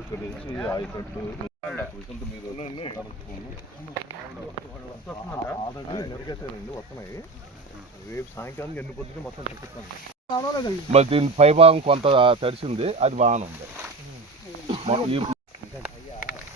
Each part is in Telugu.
ఇక్కడ నుంచి ఆయకట్టు విసంత మీద ఆల్రెడీ మెరుగైతేనండి వస్తున్నాయి రేపు సాయంకాలం ఎన్ని పొద్దున మొత్తం చూపిస్తాను మరి దీని పైభాగం కొంత తడిసింది అది బాగానే ఉంది.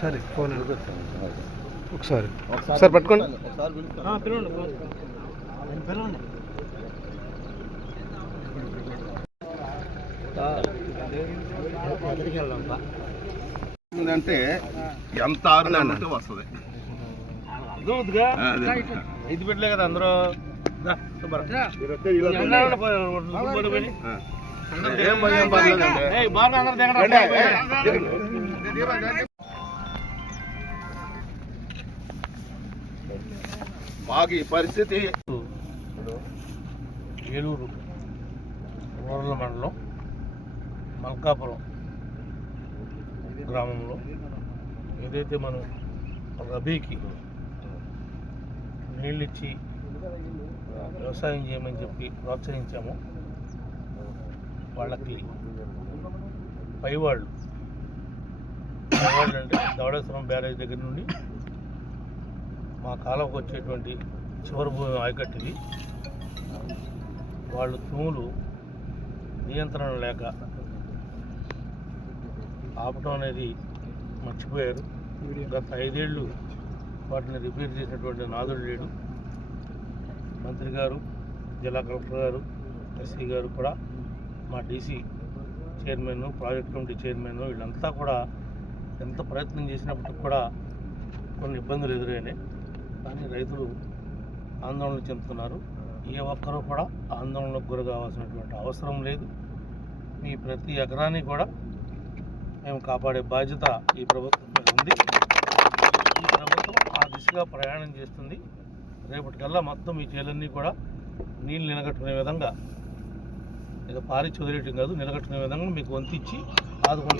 సరే ఫోన్ ఒకసారి. ఒకసారి పట్టుకోండి. అంటే ఎంత ఆరుదంటే వస్తుంది. అదే. ఇది పెట్టలే కదా అందరూ. భయం పర్లేదండి ఏ, మాకు ఈ పరిస్థితి ఏలూరు రూరల్ మండలం మల్కాపురం గ్రామంలో ఏదైతే మనం రబీకి నీళ్ళిచ్చి వ్యవసాయం చేయమని చెప్పి ప్రోత్సహించామో వాళ్ళకి పైవాళ్ళు పైవాళ్ళు అంటే ధవళేశ్వరం బ్యారేజ్ దగ్గర నుండి మా కాలంకి వచ్చేటువంటి చివరి భూమి ఆయకట్టుది. వాళ్ళు తూములు నియంత్రణ లేక ఆపటం అనేది మర్చిపోయారు. గత ఐదేళ్ళు వాటిని రిపేర్ చేసినటువంటి నాదుడు లేడు. మంత్రి గారు జిల్లా కలెక్టర్ గారు ఎస్సీ గారు కూడా మా DC chairman project committee chairman వీళ్ళంతా కూడా ఎంత ప్రయత్నం చేసినప్పటికి కూడా కొన్ని ఇబ్బందులు ఎదురైనాయి. కానీ రైతులు ఆందోళన చెందుతున్నారు. ఏ ఒక్కరూ కూడా ఆందోళనకు గురి కావాల్సినటువంటి అవసరం లేదు. మీ ప్రతి ఎకరాన్ని కూడా మేము కాపాడే బాధ్యత ఈ ప్రభుత్వం మీద ఉంది. ఈ ప్రభుత్వం ఆ దిశగా ప్రయాణం చేస్తుంది. రేపటికల్లా మొత్తం ఈ చేలన్నీ కూడా నీళ్ళు నిలగట్టుకునే విధంగా ఇక పారి చదివేయటం కాదు నిలగట్టుకునే విధంగా మీకు వంతిచ్చి ఆదుకుంటుంది